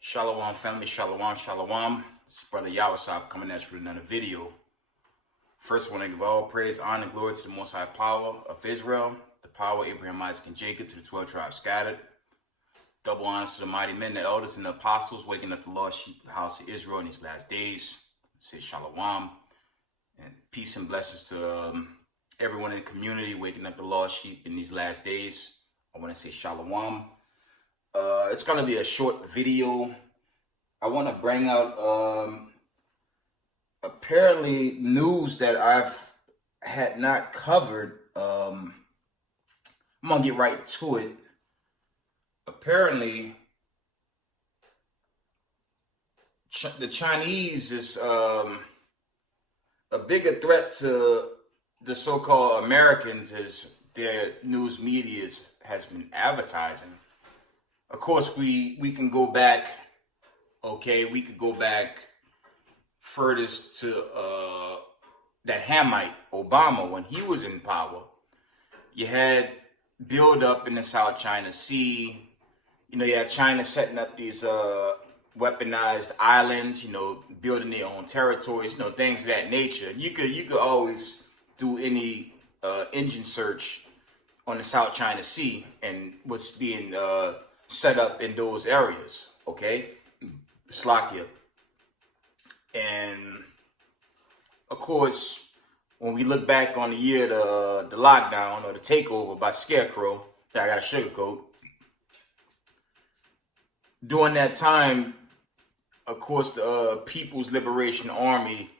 Shalom family, shalom. It's Brother Yawasop coming at you with another video. First, I want to give all praise, honor, and glory to the Most High Power of Israel, the power of Abraham, Isaac, and Jacob, to the 12 tribes scattered. Double honors to the mighty men, the elders, and the apostles, waking up the lost sheep of the house of Israel in these last days. Say shalom, and peace and blessings to everyone in the community, waking up the lost sheep in these last days. I want to say shalom. It's going to be a short video. I want to bring out apparently news that I've had not covered. I'm going to get right to it. Apparently, the Chinese is a bigger threat to the so-called Americans as their news media has been advertising. Of course, we can go back, okay, we could go back furthest to that Hamite, Obama, when he was in power. You had build up in the South China Sea. You know, you had China setting up these weaponized islands, you know, building their own territories, you know, things of that nature. You could always do any engine search on the South China Sea and what's being set up in those areas, okay? Slovakia. And of course, when we look back on the year, the lockdown or the takeover by Scarecrow, that I got to sugarcoat. During that time, of course, the People's Liberation Army,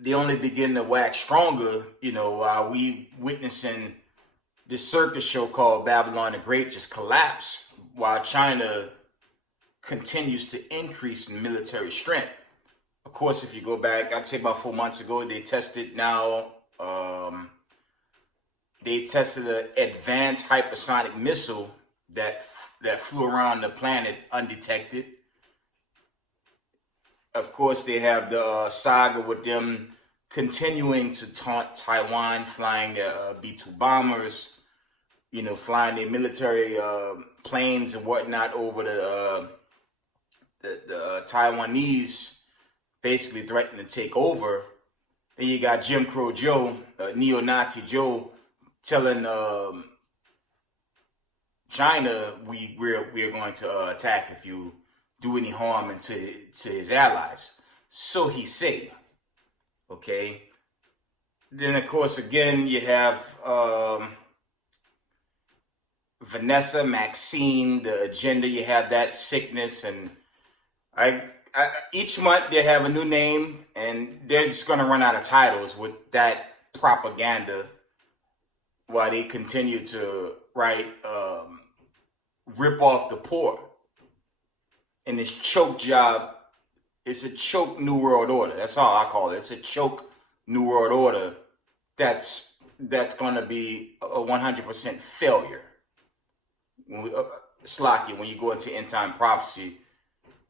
they only begin to wax stronger, you know, while we witnessing this circus show called Babylon the Great just collapse, while China continues to increase in military strength. Of course, if you go back, I'd say about 4 months ago, they tested an advanced hypersonic missile that flew around the planet undetected. Of course, they have the saga with them continuing to taunt Taiwan, flying their B-2 bombers, you know, flying their military planes and whatnot over the Taiwanese, basically threatening to take over. Then you got Jim Crow Joe, neo-Nazi Joe, telling China we're going to attack if you do any harm to his allies. So he say, okay. Then of course again you have Vanessa, Maxine, the agenda. You have that sickness, and each month they have a new name, and they're just going to run out of titles with that propaganda while they continue to rip off the poor. And this choke job, it's a choke New World Order. That's all I call it. It's a choke New World Order that's going to be a 100% failure. When you go into end time prophecy,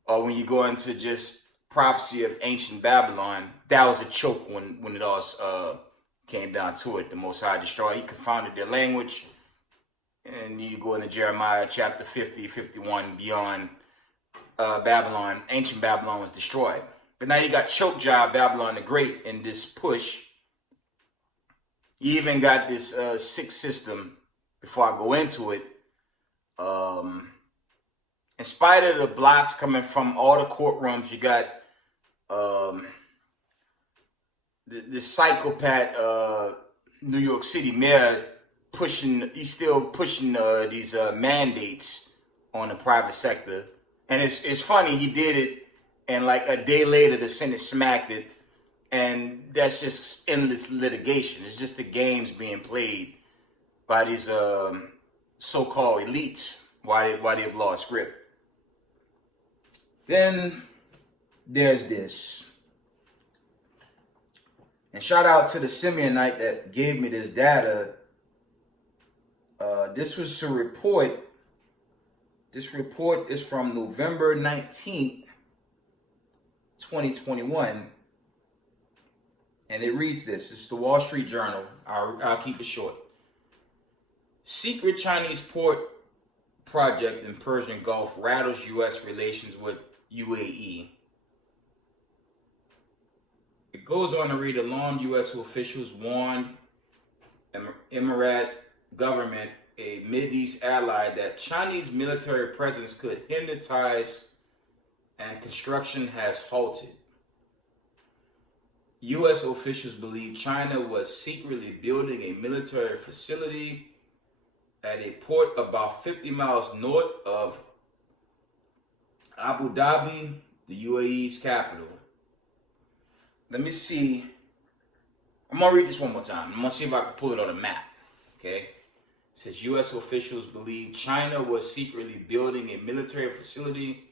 or when you go into just prophecy of ancient Babylon, that was a choke when it all came down to it. The Most High destroyed. He confounded their language. And you go into Jeremiah chapter 50, 51, beyond Babylon. Ancient Babylon was destroyed. But now you got choke job Babylon the Great in this push. You even got this sixth system, before I go into it. In spite of the blocks coming from all the courtrooms, you got the psychopath New York City mayor he's still pushing these mandates on the private sector. And it's funny, he did it, and like a day later the Senate smacked it, and that's just endless litigation. It's just the games being played by these so-called elites why they've lost grip. Then there's this. And shout out to the Simeonite that gave me this data. This was a report. This report is from November 19th, 2021. And it reads this. This is the Wall Street Journal. I'll keep it short. Secret Chinese project in Persian Gulf rattles U.S. relations with UAE. It goes on to read, alarmed U.S. officials warned Emirate government, a Mideast ally, that Chinese military presence could hinder ties and construction has halted. U.S. officials believe China was secretly building a military facility at a port about 50 miles north of Abu Dhabi, the UAE's capital. Let me see. I'm going to read this one more time. I'm going to see if I can pull it on a map. Okay? It says U.S. officials believe China was secretly building a military facility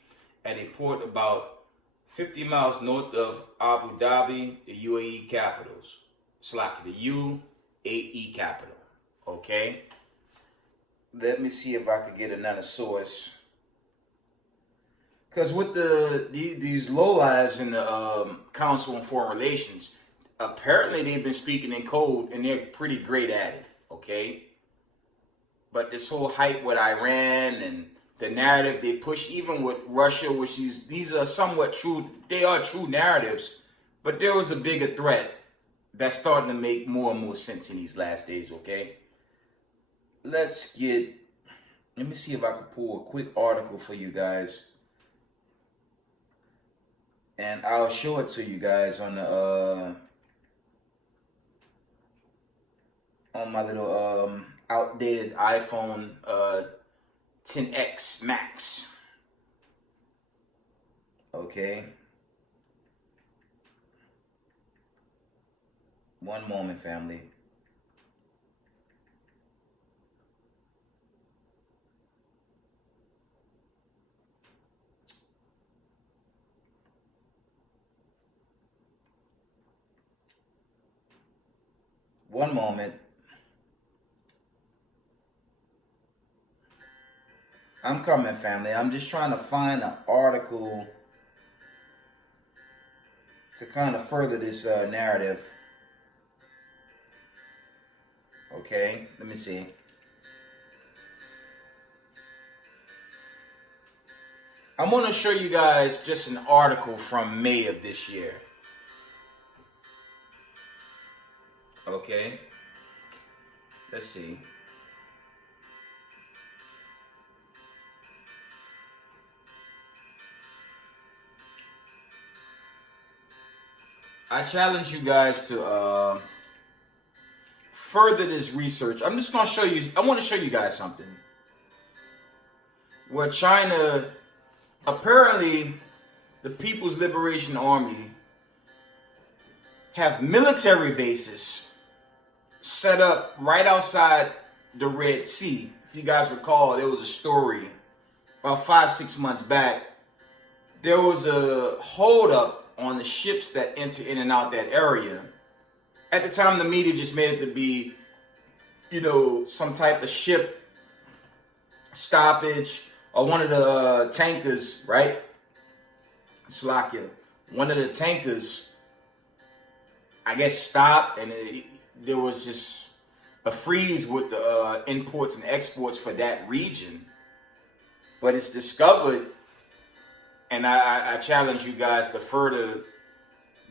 at a port about 50 miles north of Abu Dhabi, the UAE capitals. It's like the UAE capital. Okay? Let me see if I could get another source. Because with these lowlives in the Council on Foreign Relations, apparently they've been speaking in code and they're pretty great at it, okay? But this whole hype with Iran and the narrative they push, even with Russia, which these are somewhat true, they are true narratives, but there was a bigger threat that's starting to make more and more sense in these last days, okay? Let me see if I can pull a quick article for you guys. And I'll show it to you guys on the on my little outdated iPhone 10X Max. Okay. One moment, family. One moment. I'm coming, family. I'm just trying to find an article to kind of further this narrative. Okay, let me see. I'm going to show you guys just an article from May of this year. Okay, let's see. I challenge you guys to further this research. I'm just going to show you, I want to show you guys something. Where China, apparently the People's Liberation Army have military bases set up right outside the Red Sea. If you guys recall, there was a story about 5-6 months back. There was a holdup on the ships that enter in and out that area. At the time, the media just made it to be, you know, some type of ship stoppage or one of the tankers, right? Slovakia. One of the tankers, I guess, stopped and there was just a freeze with the imports and exports for that region. But it's discovered, and I challenge you guys to further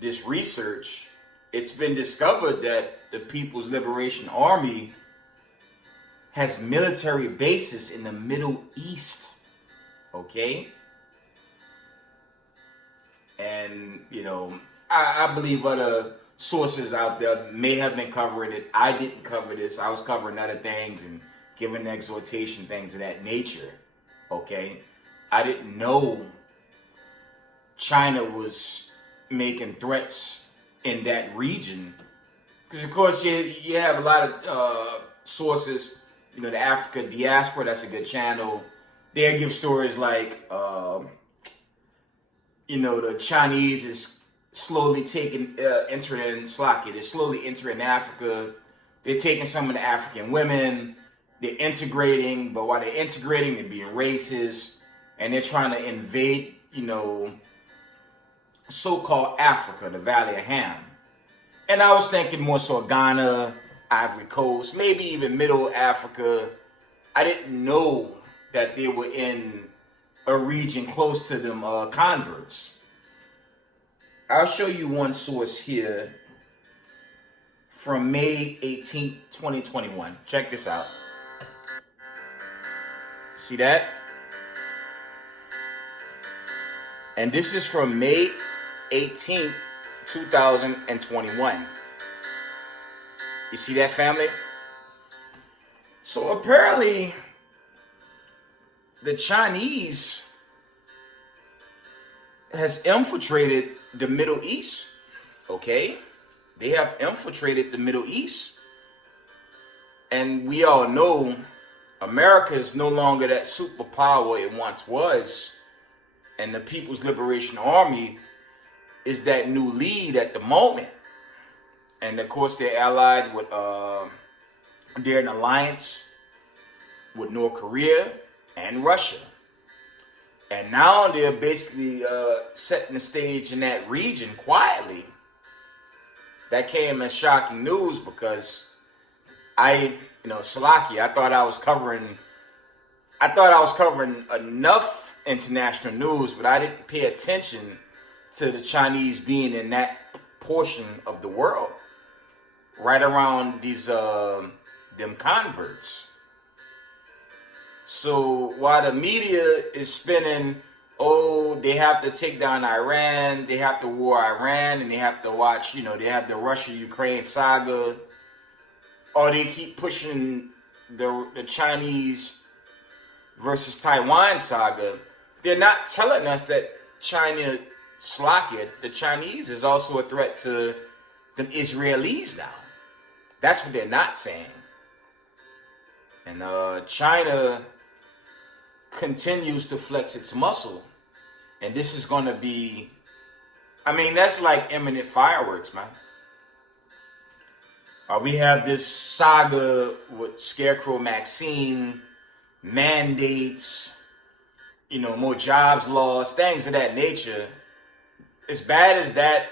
this research. It's been discovered that the People's Liberation Army has military bases in the Middle East. Okay? And, you know, I believe other sources out there may have been covering it. I didn't cover this. I was covering other things and giving exhortation, things of that nature. Okay? I didn't know China was making threats in that region. Because, of course, you have a lot of sources. You know, the Africa Diaspora, that's a good channel. They give stories like, you know, the Chinese is slowly entering Slovakia. They're slowly entering Africa. They're taking some of the African women. They're integrating, but while they're integrating, they're being racist. And they're trying to invade, you know, so-called Africa, the Valley of Ham. And I was thinking more so Ghana, Ivory Coast, maybe even Middle Africa. I didn't know that they were in a region close to them converts. I'll show you one source here from May 18th, 2021. Check this out. See that? And this is from May 18th, 2021. You see that, family? So apparently, the Chinese has infiltrated the Middle East. Okay? They have infiltrated the Middle East. And we all know America is no longer that superpower it once was. And the People's Liberation Army is that new lead at the moment. And of course, they're allied with, they're in alliance with North Korea and Russia. And now they're basically setting the stage in that region quietly. That came as shocking news because Salaki, I thought I was covering enough international news, but I didn't pay attention to the Chinese being in that portion of the world, right around these them converts. So while the media is spinning, oh, they have to take down Iran, they have to war Iran, and they have to watch, they have the Russia-Ukraine saga, or they keep pushing the Chinese versus Taiwan saga, they're not telling us that China, Slovakia, the Chinese is also a threat to the Israelis now. That's what they're not saying. And China continues to flex its muscle. And this is going to be, that's like imminent fireworks, man. We have this saga with Scarecrow Maxine, mandates, more jobs lost, things of that nature. As bad as that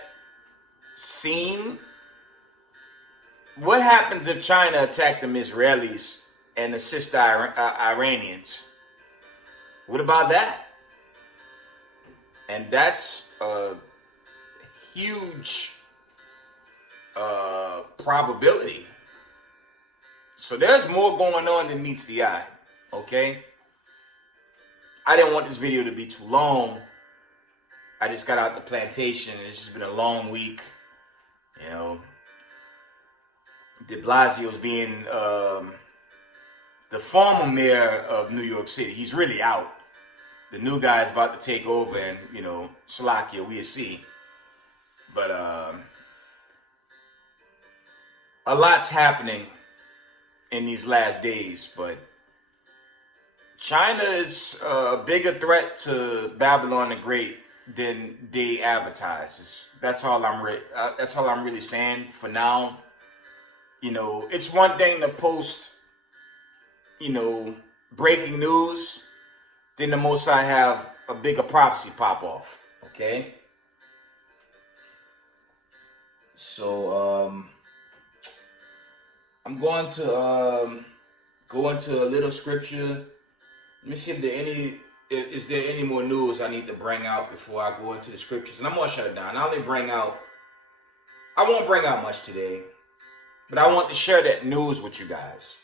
seemed, what happens if China attacked the Israelis and assist the Iranians? What about that? And that's a huge probability. So there's more going on than meets the eye, okay? I didn't want this video to be too long. I just got out the plantation. It's just been a long week. De Blasio's being the former mayor of New York City. He's really out. The new guy's about to take over, and Slovakia, we'll see. But a lot's happening in these last days. But China is a bigger threat to Babylon the Great than they advertise. That's all I'm really saying for now. It's one thing to post, breaking news, then the most I have a bigger prophecy pop off. Okay? So I'm going to go into a little scripture. Let me see if is there any more news I need to bring out before I go into the scriptures. And I'm going to shut it down. I won't bring out much today, but I want to share that news with you guys.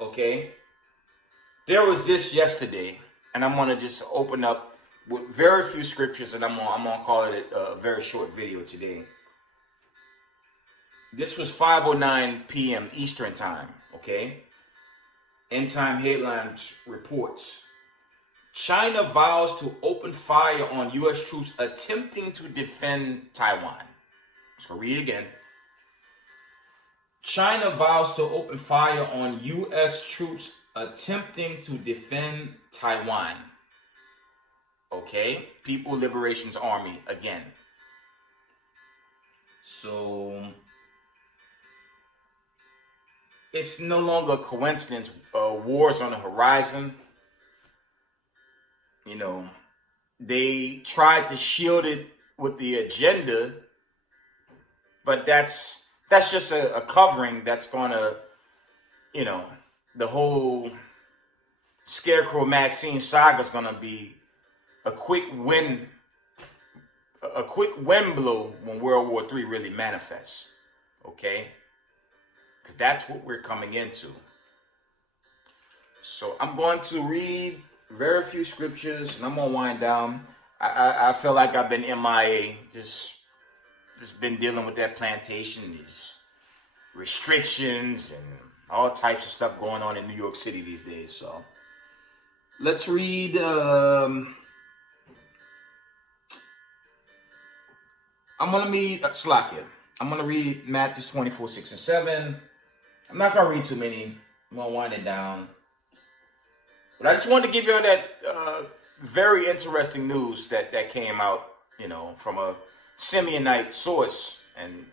Okay? There was this yesterday, and I'm going to just open up with very few scriptures, and I'm going to call it a very short video today. This was 5:09 p.m. Eastern Time, okay? End Time Headlines reports. China vows to open fire on U.S. troops attempting to defend Taiwan. Let's go read it again. China vows to open fire on U.S. troops attempting to defend Taiwan. Okay? People Liberation's Army again. So it's no longer a coincidence. Wars on the horizon. They tried to shield it with the agenda, but that's just a covering that's gonna, the whole Scarecrow Maxine saga is gonna be a quick wind blow when World War III really manifests. Okay? Because that's what we're coming into. So I'm going to read very few scriptures and I'm gonna wind down. I feel like I've been MIA, just been dealing with that plantation, these restrictions and all types of stuff going on in New York City these days. So let's read. I'm gonna read Slakia. I'm gonna read Matthew 24, 6 and 7. I'm not gonna read too many. I'm gonna wind it down. But I just wanted to give you all that very interesting news that came out, from a Simeonite source. And,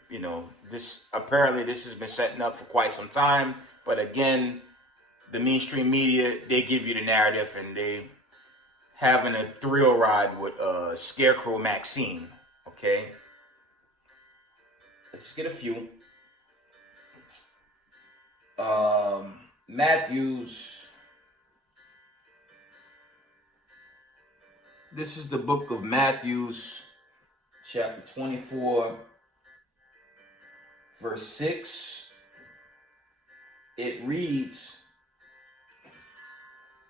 this has been setting up for quite some time. But again, the mainstream media, they give you the narrative and they having a thrill ride with Scarecrow Maxine. Okay? Let's get a few. This is the book of Matthews, chapter 24, verse 6. It reads,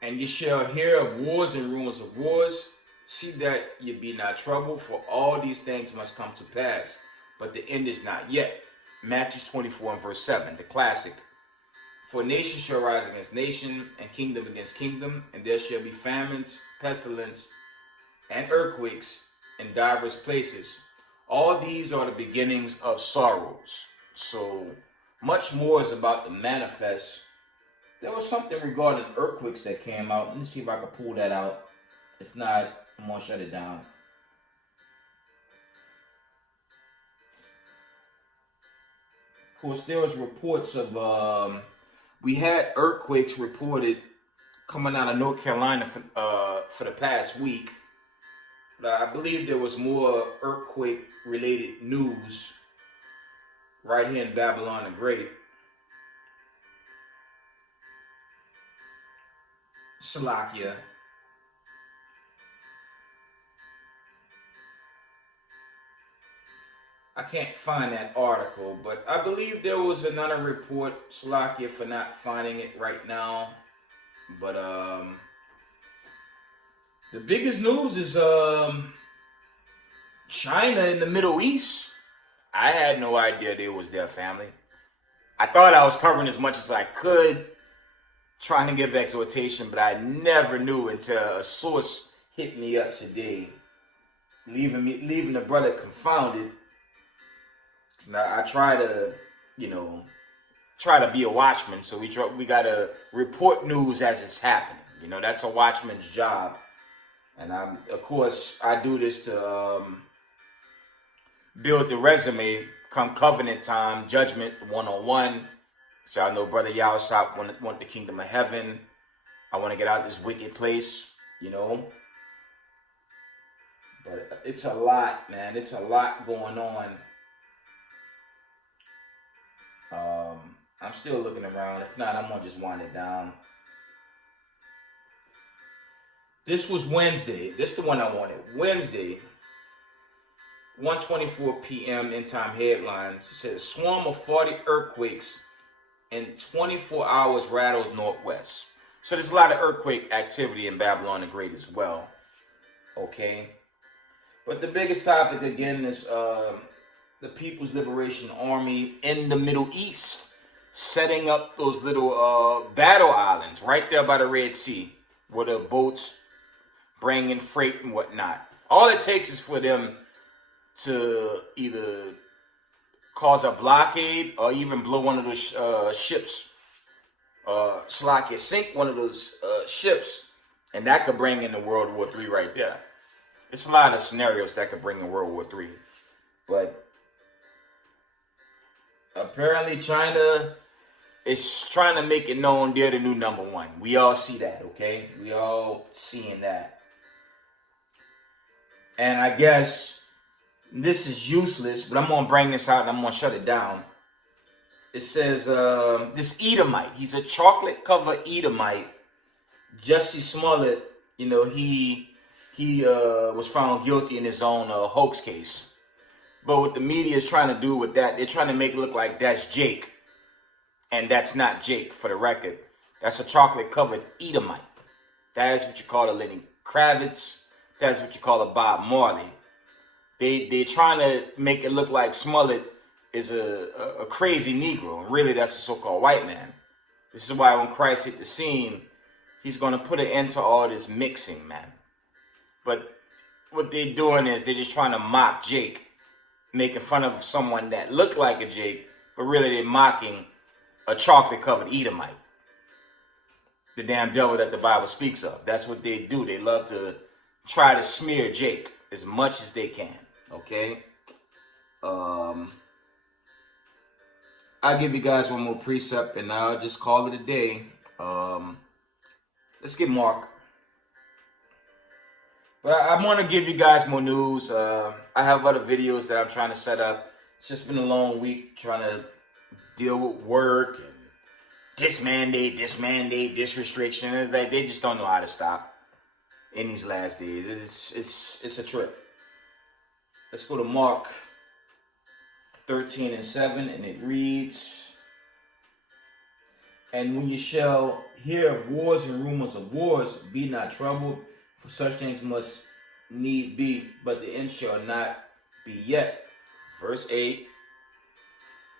"And ye shall hear of wars and rumors of wars. See that ye be not troubled, for all these things must come to pass, but the end is not yet." Matthew 24 and verse 7, the classic. "For nation shall rise against nation, and kingdom against kingdom, and there shall be famines, pestilence, and earthquakes in divers places. All these are the beginnings of sorrows." So much more is about to manifest. There was something regarding earthquakes that came out. Let me see if I can pull that out. If not, I'm going to shut it down. Of course, there was reports of, we had earthquakes reported coming out of North Carolina for the past week. I believe there was more earthquake-related news right here in Babylon the Great. Salakia. I can't find that article, but I believe there was another report, Salakia, for not finding it right now. But the biggest news is China in the Middle East. I had no idea they was their family. I thought I was covering as much as I could, trying to give exhortation, but I never knew until a source hit me up today, leaving the brother confounded. Now I try to, be a watchman, so we gotta report news as it's happening. That's a watchman's job. And of course, I do this to build the resume come covenant time, judgment, one-on-one. So I know Brother Yahusop want the kingdom of heaven. I want to get out of this wicked place, But it's a lot, man. It's a lot going on. I'm still looking around. If not, I'm going to just wind it down. This was Wednesday. This is the one I wanted. Wednesday, 1:24 p.m. end time headlines. It says, swarm of 40 earthquakes in 24 hours rattles Northwest. So there's a lot of earthquake activity in Babylon the Great as well. Okay. But the biggest topic again is the People's Liberation Army in the Middle East, setting up those little battle islands right there by the Red Sea, where the boats bring in freight and whatnot. All it takes is for them to either cause a blockade or even blow one of those ships, sink one of those ships, and that could bring in the World War III right there. It's a lot of scenarios that could bring in World War III. But apparently China is trying to make it known they're the new number one. We all see that, okay? We all seeing that. And I guess this is useless, but I'm going to bring this out and I'm going to shut it down. It says this Edomite, he's a chocolate-covered Edomite Jesse Smollett, you know, he was found guilty in his own hoax case. But what the media is trying to do with that, they're trying to make it look like that's Jake. And that's not Jake, for the record. That's a chocolate-covered Edomite. That is what you call a Lenny Kravitz. That's what you call a Bob Marley. They're trying to make it look like Smollett is a crazy Negro. Really, that's a so-called white man. This is why when Christ hit the scene, he's going to put an end to all this mixing, man. But what they're doing is they're just trying to mock Jake, making fun of someone that looked like a Jake, but really they're mocking a chocolate-covered Edomite. The damn devil that the Bible speaks of. That's what they do. They love to try to smear Jake as much as they can. Okay? I'll give you guys one more precept and I'll just call it a day. Let's get Mark. But I want to give you guys more news. I have other videos that I'm trying to set up. It's just been a long week trying to deal with work and this mandate, this restriction. It's like they just don't know how to stop in these last days. It's a trip. Let's go to Mark 13:7, and it reads, "And when you shall hear of wars and rumors of wars, be not troubled, for such things must need be, but the end shall not be yet." Verse 8,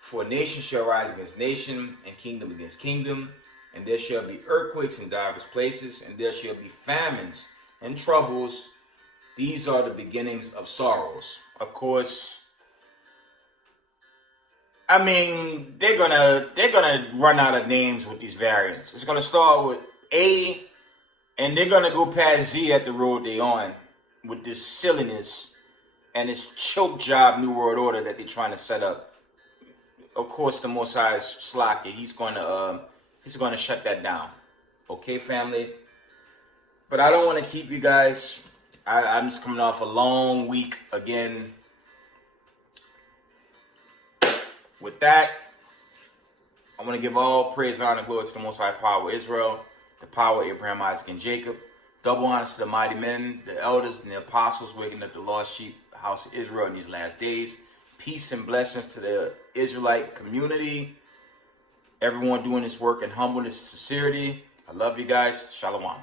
"For nation shall rise against nation, and kingdom against kingdom, and there shall be earthquakes in divers places, and there shall be famines and troubles. These are the beginnings of sorrows." Of course, I mean, they're gonna run out of names with these variants. It's gonna start with A, and they're gonna go past Z at the road they on with this silliness and this choke job New World Order that they're trying to set up. Of course, the Most High is slacky. He's gonna shut that down. Okay, family. But I don't want to keep you guys. I'm just coming off a long week again. With that, I want to give all praise, honor, and glory to the Most High power of Israel, the power of Abraham, Isaac, and Jacob. Double honors to the mighty men, the elders, and the apostles waking up the lost sheep, house of Israel in these last days. Peace and blessings to the Israelite community. Everyone doing this work in humbleness and sincerity. I love you guys. Shalom.